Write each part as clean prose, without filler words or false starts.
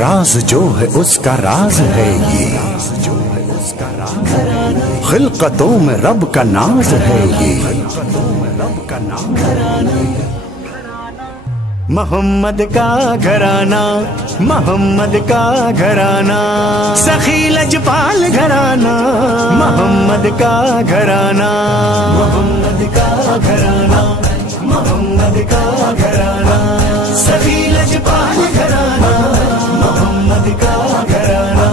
راز جو ہے اس کا راز ہے یہ، خلقتوں میں رب کا ناز ہے یہ، محمد کا گھرانہ، محمد کا گھرانہ، سخی لجپال گھرانہ، محمد کا گھرانہ، محمد کا گھرانہ، محمد کا گھرانہ، سخی لجپال گھرانہ، محمد کا گھرانہ،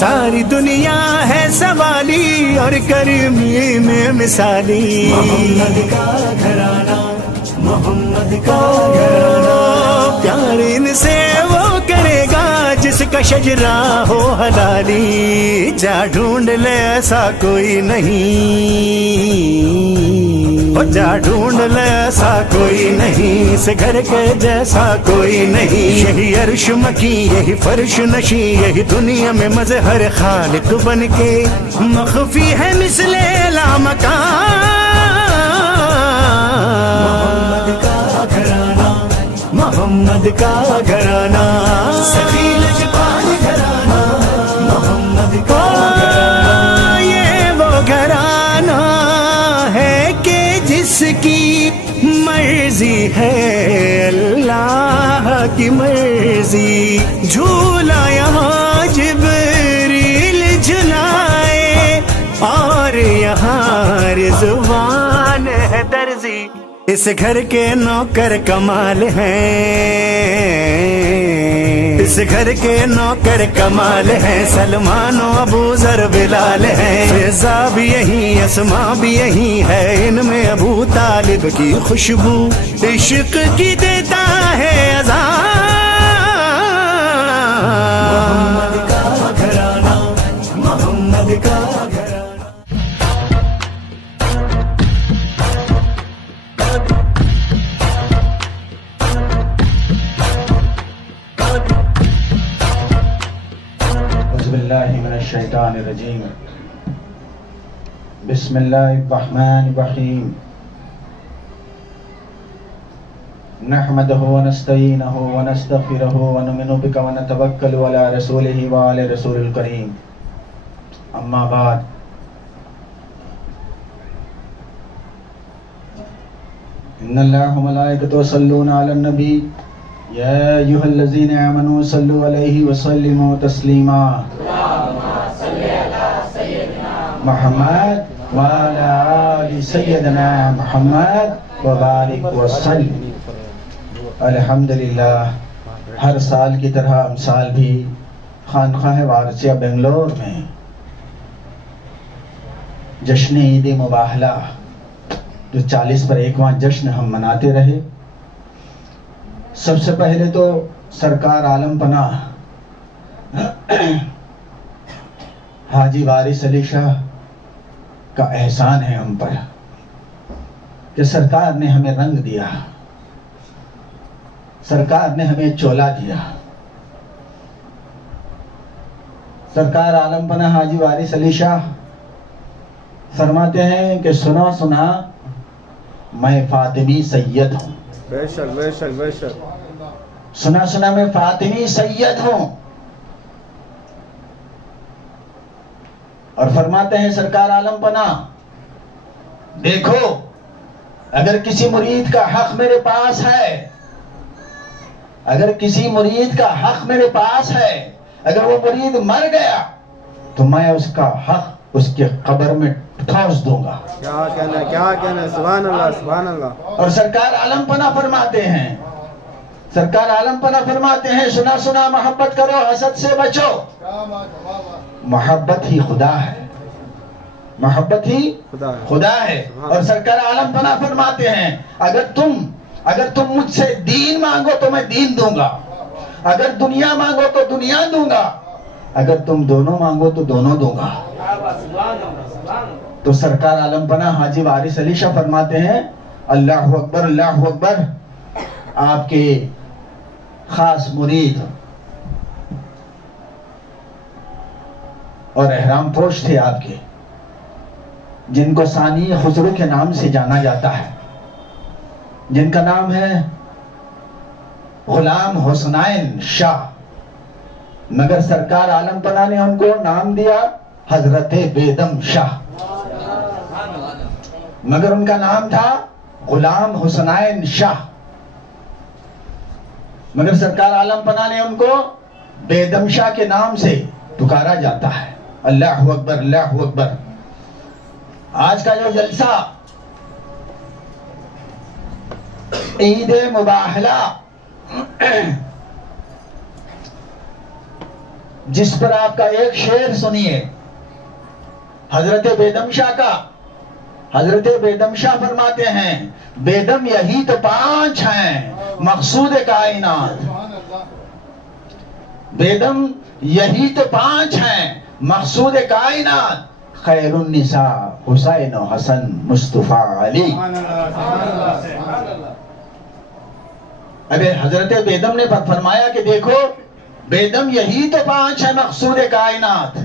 ساری دنیا ہے سوالی اور کرمی میں مثالی، محمد کا گھرانہ، محمد کا گھرانہ، پیار ان سے وہ کرے گا جس کا شجرہ ہو حلالی، جا ڈھونڈ لے ایسا کوئی نہیں، جا ڈھونڈ لے ایسا کوئی نہیں، اس گھر کے جیسا کوئی نہیں، یہی عرش مکی یہی فرش نشی، یہی دنیا میں مظہر خالق بن کے مخفی ہے مثل لامکان، محمد کا گھرانہ، سخی لجپال گھرانہ، محمد کا گھرانہ، یہ وہ گھرانہ ہے کہ جس کی مرضی ہے اللہ کی مرضی، جھولا یہاں جبریل جھلائے اور یہاں رضوان ہے درزی، اس گھر کے نوکر کمال ہیں، اس گھر کے نوکر کمال ہیں، سلمان و ابو ذر بلال ہیں، فضا بھی یہی اسماء بھی یہی ہے، ان میں ابو طالب کی خوشبو عشق کی دیتا ہے اذان، محمد کا گھرانہ، محمد کا من الشیطان الرجیم، بسم اللہ الرحمن الرحیم، نحمدہ ونستعینہ ونستغفرہ ونؤمن بک ونتوکل علی رسولہ وعلی رسول الکریم، اما بعد، ان اللہ وملائکتہ یصلون علی النبی یا ایھا الذین آمنوا صلوا علیہ وسلموا تسلیما، محمد وعلی آل سیدنا محمد وبارک وسلم۔ الحمدللہ، ہر سال کی طرح ہم سال بھی خانقاہ وارثیہ بنگلور میں جشن عید مباہلہ جو 40 پر 1واں جشن ہم مناتے رہے۔ سب سے پہلے تو سرکار عالم پناہ حاجی وارث علی شاہ کا احسان ہے ہم پر کہ سرکار نے ہمیں رنگ دیا، سرکار نے ہمیں چولا دیا۔ سرکار عالم پناہ حاجی وارث علی شاہ فرماتے ہیں کہ سنا سنا میں فاطمی سید ہوں، بے شک بے شک بے شک، سنا سنا میں فاطمی سید ہوں، اور فرماتے ہیں سرکار عالم پناہ دیکھو اگر کسی مرید کا حق میرے پاس ہے، اگر کسی مرید کا حق میرے پاس ہے، اگر وہ مرید مر گیا تو میں اس کا حق اس کے قبر میں ٹھونس دوں گا۔ کیا کہنا، سبحان اللہ سبحان اللہ۔ اور سرکار عالم پناہ فرماتے ہیں، سرکار عالم پناہ فرماتے ہیں سنا سنا محبت کرو، حسد سے بچو، محبت ہی خدا ہے، محبت ہی خدا ہے۔ اور سرکار عالم پناہ فرماتے ہیں اگر تم مجھ سے دین مانگو تو میں دین دوں گا، اگر دنیا مانگو تو دنیا دوں گا، اگر تم دونوں مانگو تو دونوں دوں گا۔ تو سرکار عالم پناہ حاجی وارث علی شاہ فرماتے ہیں اللہ اکبر اللہ اکبر، آپ کے خاص مرید اور احرام پوش تھے آپ کے، جن کو ثانی خسرو کے نام سے جانا جاتا ہے، جن کا نام ہے غلام حسنین شاہ، مگر سرکار عالم پناہ نے ان کو نام دیا حضرت بیدم شاہ، مگر ان کا نام تھا غلام حسنین شاہ، مگر سرکار عالم پناہ نے ان کو بیدم شاہ کے نام سے پکارا جاتا ہے۔ اللہ اکبر، اللہ اکبر۔ آج کا جو جلسہ عید مباہلہ، جس پر آپ کا ایک شعر سنیے حضرت بیدم شاہ کا۔ حضرت بیدم شاہ فرماتے ہیں بیدم یہی تو 5 ہیں مقصود کائنات، بیدم یہی تو 5 ہیں مقصود کائنات، خیر النساء حسین و حسن مصطفیٰ علی۔ ابھی حضرت بیدم نے فرمایا کہ دیکھو بیدم یہی تو 5 ہیں مقصود کائنات۔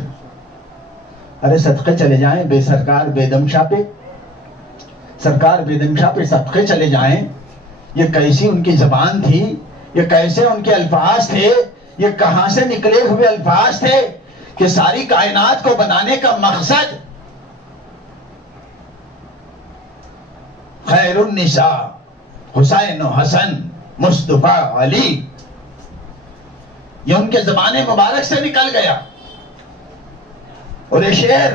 ارے صدقے چلے جائیں بے سرکار بیدم شاہ پہ، سرکار بیدم شاہ پہ صدقے چلے جائیں۔ یہ کیسی ان کی زبان تھی، یہ کیسے ان کے الفاظ تھے، یہ کہاں سے نکلے ہوئے الفاظ تھے کہ ساری کائنات کو بنانے کا مقصد خیر النساء حسین و حسن مصطفیٰ علی، یہ ان کے زبان مبارک سے نکل گیا۔ اور یہ شعر،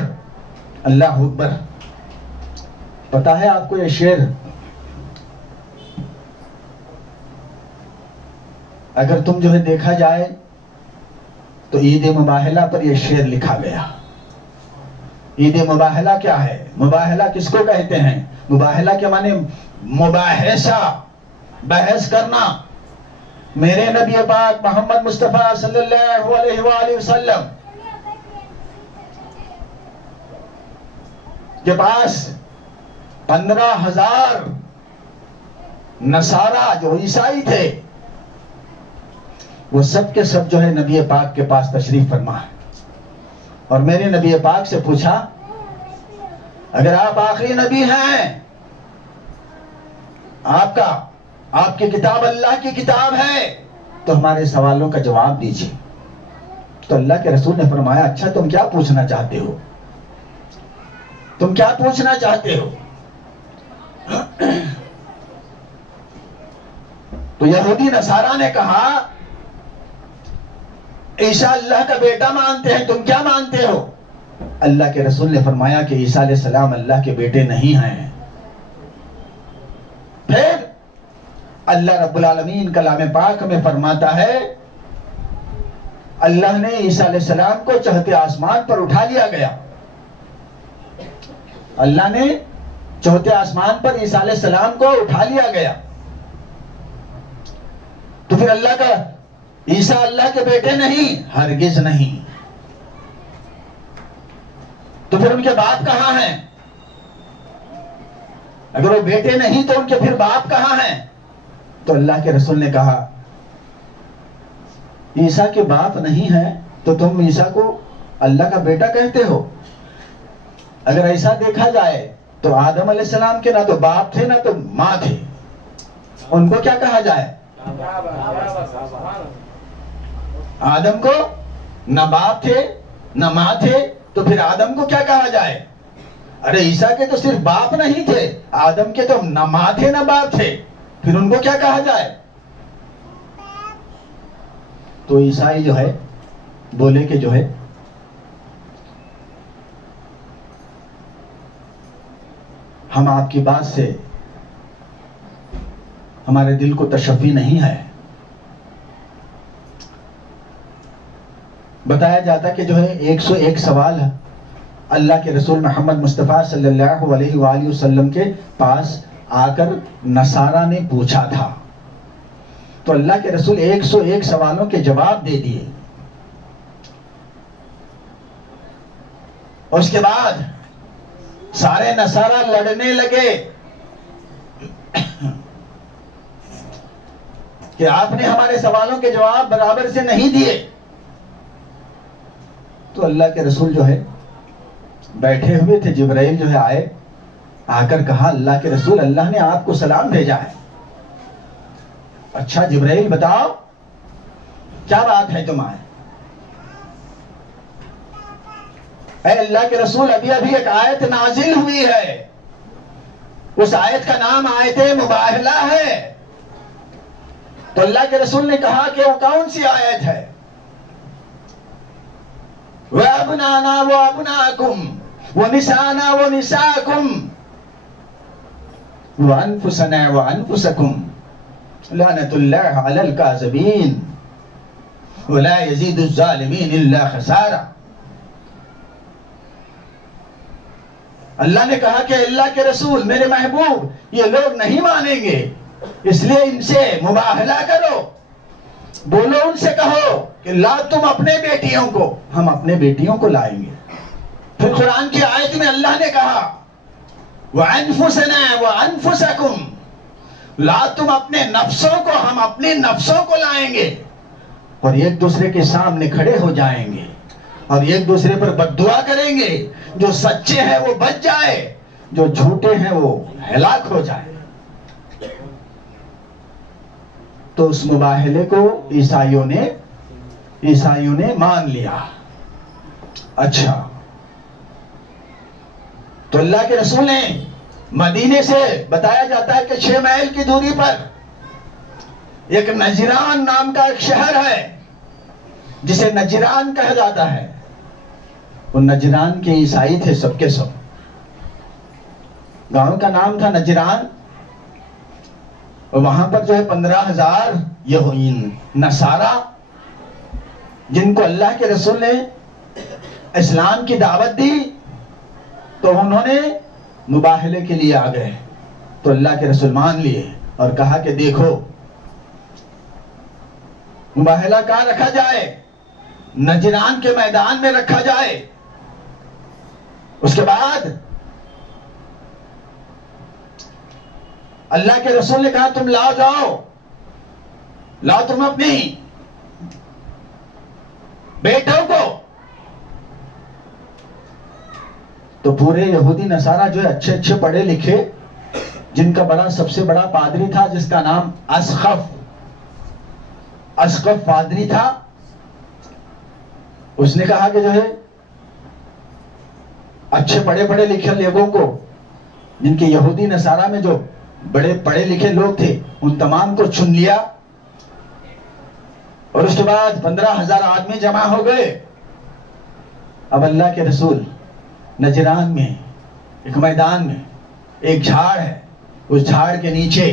اللہ اکبر، پتا ہے آپ کو یہ شعر اگر تم جو ہے دیکھا جائے تو عید مباہلہ پر یہ شعر لکھا گیا۔ عید مباہلہ کیا ہے؟ مباہلہ کس کو کہتے ہیں؟ مباہلہ کے معنی مباحثہ، بحث کرنا۔ میرے نبی پاک محمد مصطفیٰ صلی اللہ علیہ وآلہ وسلم کے پاس 15,000 نصارہ جو عیسائی تھے، وہ سب کے سب جو ہے نبی پاک کے پاس تشریف فرما ہے، اور میرے نبی پاک سے پوچھا اگر آپ آخری نبی ہیں، آپ کی کتاب اللہ کی کتاب ہے، تو ہمارے سوالوں کا جواب دیجیے۔ تو اللہ کے رسول نے فرمایا اچھا تم کیا پوچھنا چاہتے ہو؟ تم کیا پوچھنا چاہتے ہو؟ تو یہودی نصارہ نے کہا عیسیٰ اللہ کا بیٹا مانتے ہیں، تم کیا مانتے ہو؟ اللہ کے رسول نے فرمایا کہ عیسیٰ علیہ السلام اللہ کے بیٹے نہیں ہیں۔ پھر اللہ رب العالمین کلام پاک میں فرماتا ہے اللہ نے عیسیٰ علیہ السلام کو چوتھے آسمان پر اٹھا لیا گیا۔ اللہ نے چوتھے آسمان پر عیسیٰ علیہ السلام کو اٹھا لیا گیا۔ تو پھر اللہ کا عیسیٰ اللہ کے بیٹے نہیں؟ ہرگز نہیں۔ تو پھر ان کے باپ کہاں ہیں؟ اگر وہ بیٹے نہیں تو ان کے پھر باپ کہاں ہیں؟ تو اللہ کے رسول نے کہا عیسیٰ کے باپ نہیں ہیں تو تم عیسیٰ کو اللہ کا بیٹا کہتے ہو؟ اگر ایسا دیکھا جائے تو آدم علیہ السلام کے نہ تو باپ تھے نہ تو ماں تھے، ان کو کیا کہا جائے؟ آدم کو نہ باپ تھے نہ ماں تھے، تو پھر آدم کو کیا کہا جائے؟ ارے عیسیٰ کے تو صرف باپ نہیں تھے، آدم کے تو نہ ماں تھے نہ باپ تھے، پھر ان کو کیا کہا جائے؟ تو عیسائی جو ہے بولے کہ جو ہے ہم آپ کی بات سے ہمارے دل کو تشفی نہیں ہے۔ بتایا جاتا کہ جو ہے 101 سوال اللہ کے رسول محمد مصطفیٰ صلی اللہ علیہ وآلہ وسلم کے پاس آ کر نصارہ نے پوچھا تھا، تو اللہ کے رسول 101 سوالوں کے جواب دے دیے۔ اس کے بعد سارے نصارہ لڑنے لگے کہ آپ نے ہمارے سوالوں کے جواب برابر سے نہیں دیے۔ تو اللہ کے رسول جو ہے بیٹھے ہوئے تھے، جبرائیل جو ہے آئے، آ کر کہا اللہ کے رسول اللہ نے آپ کو سلام بھیجا ہے۔ اچھا جبرائیل بتاؤ کیا بات ہے تمہارے؟ اے اللہ کے رسول ابھی ابھی ایک آیت نازل ہوئی ہے، اس آیت کا نام آیت مباہلہ ہے۔ تو اللہ کے رسول نے کہا کہ وہ کون سی آیت ہے؟ وَأَبْنَانَا وَأَبْنَاءَكُمْ وَنِسَانَا وَنِسَاءَكُمْ وَأَنفُسَنَا وَأَنفُسَكُمْ لَعْنَةُ اللَّهِ عَلَى الْكَاذِبِينَ وَلَا يَزِيدُ الظَّالِمِينَ إِلَّا خَسَارًا۔ اللہ نے کہا کہ اللہ کے رسول میرے محبوب یہ لوگ نہیں مانیں گے، اس لیے ان سے مباہلہ کرو، بولو ان سے کہو کہ لا تم اپنے بیٹیوں کو، ہم اپنے بیٹیوں کو لائیں گے۔ پھر قرآن کی آیت میں اللہ نے کہا وَأَنفُسَنَا وَأَنفُسَكُمْ، لا تم اپنے نفسوں کو، ہم اپنے نفسوں کو لائیں گے، اور ایک دوسرے کے سامنے کھڑے ہو جائیں گے اور ایک دوسرے پر بد دعا کریں گے، جو سچے ہیں وہ بچ جائے، جو جھوٹے ہیں وہ ہلاک ہو جائے۔ تو اس مباہلے کو عیسائیوں نے مان لیا۔ اچھا، تو اللہ کے رسول نے مدینے سے بتایا جاتا ہے کہ 6 میل کی دوری پر ایک نجران نام کا ایک شہر ہے جسے نجران کہا جاتا ہے۔ وہ نجران کے عیسائی تھے سب کے سب، گاؤں کا نام تھا نجران، اور وہاں پر جو ہے 15,000 یہودین نصارہ جن کو اللہ کے رسول نے اسلام کی دعوت دی، تو انہوں نے مباہلے کے لیے آ گئے، تو اللہ کے رسول مان لیے اور کہا کہ دیکھو مباہلہ کہاں رکھا جائے؟ نجران کے میدان میں رکھا جائے۔ اس کے بعد اللہ کے رسول نے کہا تم لاؤ، لاؤ تم اپنی بیٹوں کو۔ تو پورے یہودی نصارہ جو ہے اچھے اچھے پڑھے لکھے، جن کا سب سے بڑا پادری تھا جس کا نام اسقف پادری تھا، اس نے کہا کہ جو ہے اچھے پڑھے لکھے لوگوں کو، جن کے یہودی نصارہ میں جو بڑے پڑھے لکھے لوگ تھے، ان تمام کو چن لیا، اور اس کے بعد 15,000 آدمی جمع ہو گئے۔ اب اللہ کے رسول نجران میں ایک میدان میں ایک جھاڑ ہے، اس جھاڑ کے نیچے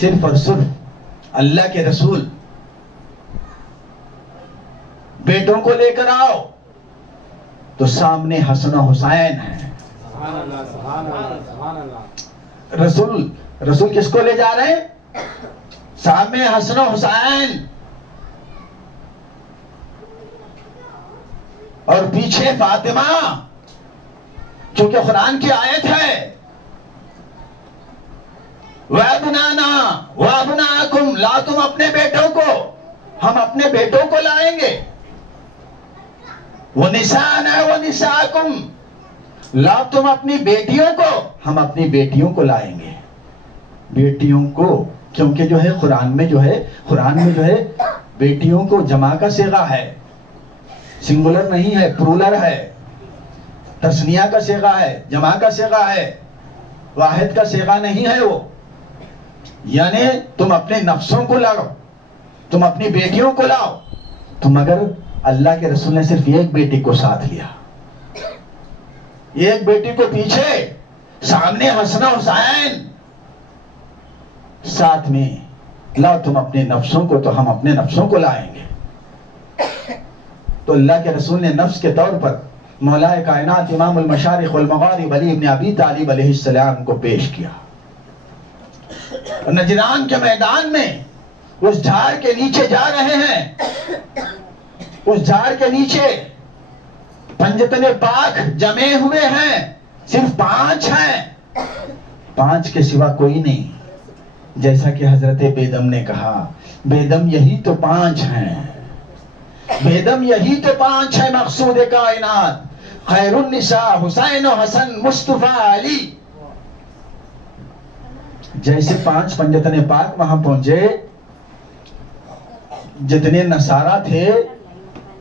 صرف اور صرف اللہ کے رسول بیٹوں کو لے کر آؤ، تو سامنے حسن و حسین ہے۔ سبحان اللہ، سبحان اللہ، سبحان اللہ۔ رسول کس کو لے جا رہے ہیں؟ سامنے حسن و حسین، اور پیچھے فاطمہ، کیونکہ قرآن کی آیت ہے وَأَبْنَانَا وَأَبْنَاءَكُمْ، لا تم اپنے بیٹوں کو، ہم اپنے بیٹوں کو لائیں گے، وَنِسَانَا وَنِسَاءَكُمْ، لا تم اپنی بیٹیوں کو، ہم اپنی بیٹیوں کو لائیں گے۔ بیٹیوں کو، کیونکہ جو ہے قرآن میں جو ہے بیٹیوں کو جمع کا صیغہ ہے، سنگولر نہیں ہے، پرولر ہے، تثنیہ کا صیغہ ہے، جمع کا صیغہ ہے، واحد کا صیغہ نہیں ہے وہ۔ یعنی تم اپنے نفسوں کو لاؤ، تم اپنی بیٹیوں کو لاؤ۔ تو مگر اللہ کے رسول نے صرف ایک بیٹی کو ساتھ لیا، ایک بیٹی کو پیچھے، سامنے حسن و حسین، ساتھ میں لاؤ تم اپنے نفسوں کو، تو ہم اپنے نفسوں کو لائیں گے۔ تو اللہ کے رسول نے نفس کے طور پر مولا کائنات امام المشارق والمغارب علی ابن ابی طالب علیہ السلام کو پیش کیا۔ نجران کے میدان میں اس جھاڑ کے نیچے جا رہے ہیں، اس جھاڑ کے نیچے پنجتن پاک جمے ہوئے ہیں، صرف 5 ہیں، 5 کے سوا کوئی نہیں۔ جیسا کہ حضرت بیدم نے کہا، بیدم یہی تو 5 ہیں، بیدم یہی تو 5 ہیں مقصود کائنات، خیر النساء حسین و حسن مصطفیٰ علی۔ جیسے 5 پنجتن پاک وہاں پہنچے، جتنے نصارہ تھے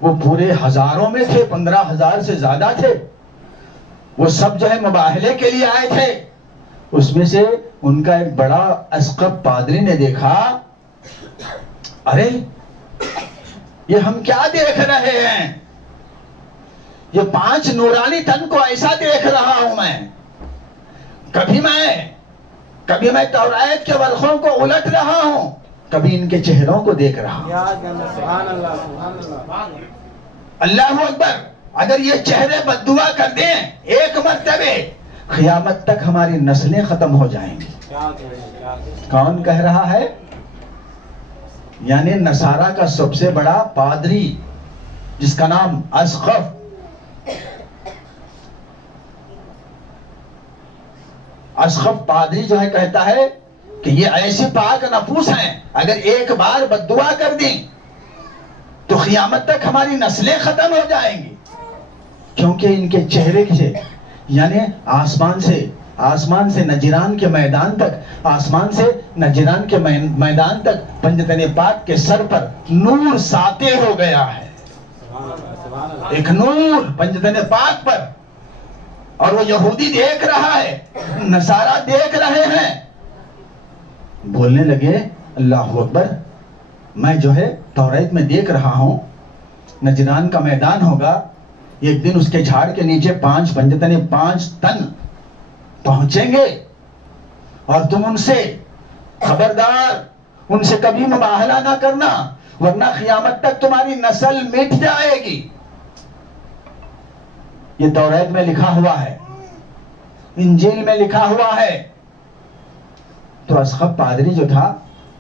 وہ پورے ہزاروں میں تھے، 15,000 سے زیادہ تھے، وہ سب جو ہے مباہلے کے لیے آئے تھے۔ اس میں سے ان کا ایک بڑا اسقف پادری نے دیکھا، ارے یہ ہم کیا دیکھ رہے ہیں، یہ 5 نورانی تن کو ایسا دیکھ رہا ہوں میں، کبھی میں توریت کے ورقوں کو الٹ رہا ہوں، کبھی ان کے چہروں کو دیکھ رہا ہوں۔ سبحان اللہ سبحان اللہ۔ اللہ اکبر۔ اگر یہ چہرے بددعا کر دیں ایک مرتبہ، قیامت تک ہماری نسلیں ختم ہو جائیں گی۔ کون کہہ رہا ہے؟ یعنی نصارہ کا سب سے بڑا پادری جس کا نام اسقف، اسقف پادری جو ہے کہتا ہے کہ یہ ایسی پاک نفوس ہیں، اگر ایک بار بددعا کر دیں تو قیامت تک ہماری نسلیں ختم ہو جائیں گی، کیونکہ ان کے چہرے سے، یعنی آسمان سے نجران کے میدان تک، آسمان سے نجران کے میدان تک پنجتن پاک کے سر پر نور ساطع ہو گیا ہے، ایک نور پنجتن پاک پر، اور وہ یہودی دیکھ رہا ہے، نصارہ دیکھ رہے ہیں، بولنے لگے اللہ اکبر، میں جو ہے توریت میں دیکھ رہا ہوں نجران کا میدان ہوگا، ایک دن اس کے جھاڑ کے نیچے 5 پنجتن 5 تن پہنچیں گے، اور تم ان سے خبردار، ان سے کبھی مباہلہ نہ کرنا، ورنہ قیامت تک تمہاری نسل مٹ جائے گی۔ یہ توریت میں لکھا ہوا ہے، انجیل میں لکھا ہوا ہے۔ تو اسقف پادری جو تھا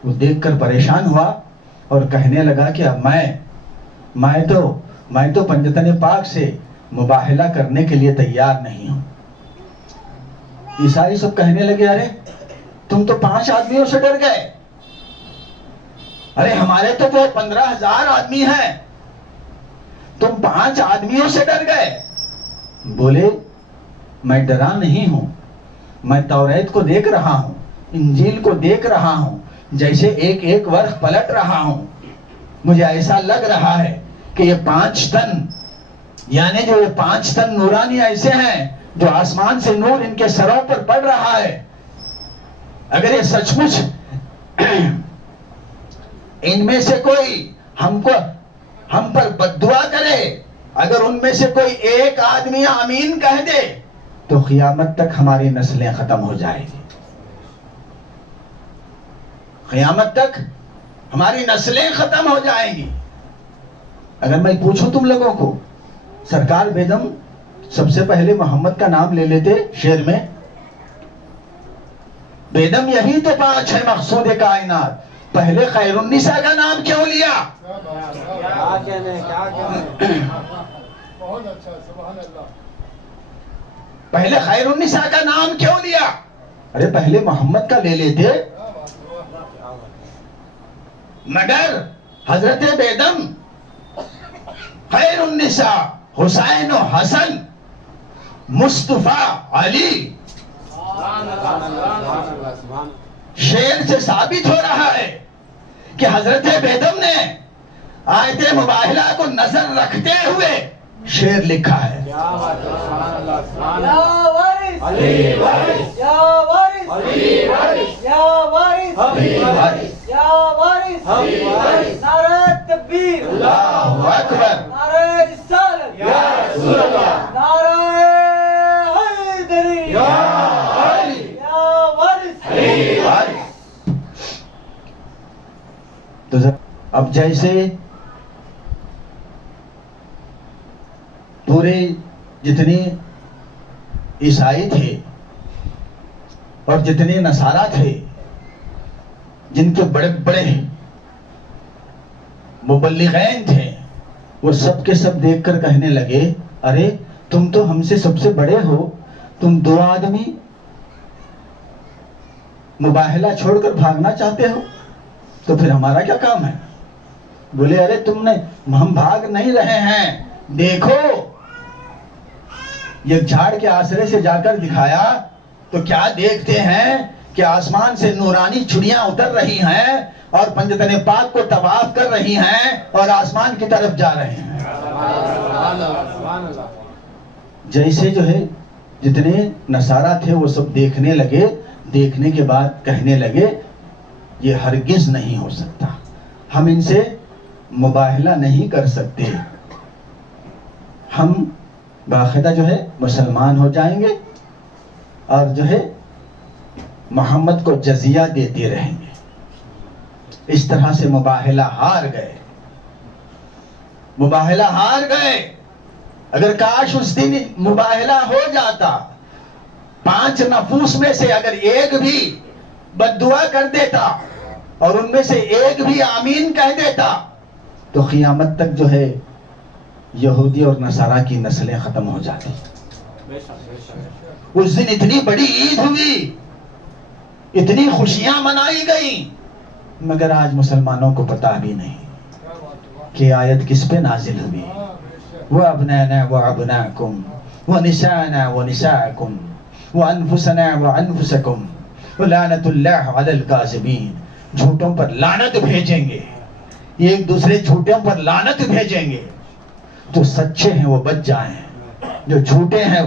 وہ دیکھ کر پریشان ہوا اور کہنے لگا کہ اب میں تو پنجتن پاک سے مباہلہ کرنے کے لیے تیار نہیں ہوں۔ عیسائی سب کہنے لگے ارے تم تو 5 آدمیوں سے ڈر گئے، ارے ہمارے تو وہ 15,000 آدمی ہیں، تم 5 آدمیوں سے ڈر گئے۔ بولے میں ڈرا نہیں ہوں، میں توریت کو دیکھ رہا ہوں، انجیل کو دیکھ رہا ہوں، جیسے ایک ورق پلٹ رہا ہوں، مجھے ایسا لگ رہا ہے کہ یہ 5 تن، یعنی جو یہ 5 تن نورانی ایسے ہیں جو آسمان سے نور ان کے سروں پر پڑ رہا ہے، اگر یہ سچ مچ ان میں سے کوئی ہم پر بددعا کرے، اگر ان میں سے کوئی ایک آدمی آمین کہہ دے تو قیامت تک ہماری نسلیں ختم ہو جائیں گی، قیامت تک ہماری نسلیں ختم ہو جائیں گی۔ اگر میں پوچھوں تم لوگوں کو، سرکار بیدم سب سے پہلے محمد کا نام لے لیتے شعر میں، بیدم یہی تو 5 ہے مقصود کائنات، پہلے خیر النساء کا نام کیوں لیا؟ کیا کہنے بہت اچھا، سبحان اللہ۔ پہلے خیر النساء کا نام کیوں لیا؟ ارے پہلے محمد کا لے لیتے۔ مگر حضرت بیدم خیر النساء حسین و حسن مصطفیٰ علی، شعر سے ثابت ہو رہا ہے کہ حضرت بیدم نے آیت مباہلہ کو نظر رکھتے ہوئے شعر لکھا ہے۔ یا وارث علی وارث، یا وارث علی وارث، یا وارث علی وارث، یا وارث علی وارث، نعرہ تکبیر، اللہ اکبر، نعرہ رسالت، یا رسول اللہ، نعرہ حیدری، یا علی، یا وارث علی وارث۔ تو اب جیسے پورے جتنے عیسائی تھے اور جتنے نصارہ تھے، جن کے بڑے بڑے مبلغین تھے، وہ سب کے سب دیکھ کر کہنے لگے ارے تم تو ہم سے سب سے بڑے ہو، تم 2 آدمی مباہلہ چھوڑ کر بھاگنا چاہتے ہو، تو پھر ہمارا کیا کام ہے؟ بولے ارے ہم بھاگ نہیں رہے ہیں، دیکھو یہ جھاڑ کے آسرے سے جا کر دکھایا تو کیا دیکھتے ہیں کہ آسمان سے نورانی چڑیاں اتر رہی ہیں اور پنجتن پاک کو طواف کر رہی ہیں اور آسمان کی طرف جا رہے ہیں. جیسے جو ہے جتنے نصارہ تھے وہ سب دیکھنے لگے. دیکھنے کے بعد کہنے لگے یہ ہرگز نہیں ہو سکتا, ہم ان سے مباہلہ نہیں کر سکتے, ہم باقاعدہ جو ہے مسلمان ہو جائیں گے اور جو ہے محمد کو جزیہ دیتے رہیں گے. اس طرح سے مباہلہ ہار گئے, مباہلہ ہار گئے. اگر کاش اس دن مباہلہ ہو جاتا, 5 نفوس میں سے اگر ایک بھی بد دعا کر دیتا اور ان میں سے ایک بھی آمین کہہ دیتا تو قیامت تک جو ہے یہودی اور نصارہ کی نسلیں ختم ہو جاتی. اس دن اتنی بڑی عید ہوئی, اتنی خوشیاں منائی گئیں, مگر آج مسلمانوں کو پتا بھی نہیں کہ آیت کس پہ نازل ہوئی. وَأَبْنَانَا وَأَبْنَاكُمْ وَنِسَانَا وَنِسَاءَكُمْ وَأَنفُسَنَا وَأَنفُسَكُمْ وَلَعْنَةُ اللَّهِ عَلَى الْكَاذِبِينَ. جھوٹوں پر لعنت بھیجیں گے, ایک دوسرے جھوٹوں پر لعنت بھیجیں گے. جو سچے ہیں وہ بچ جائیں, جو جھوٹے ہیں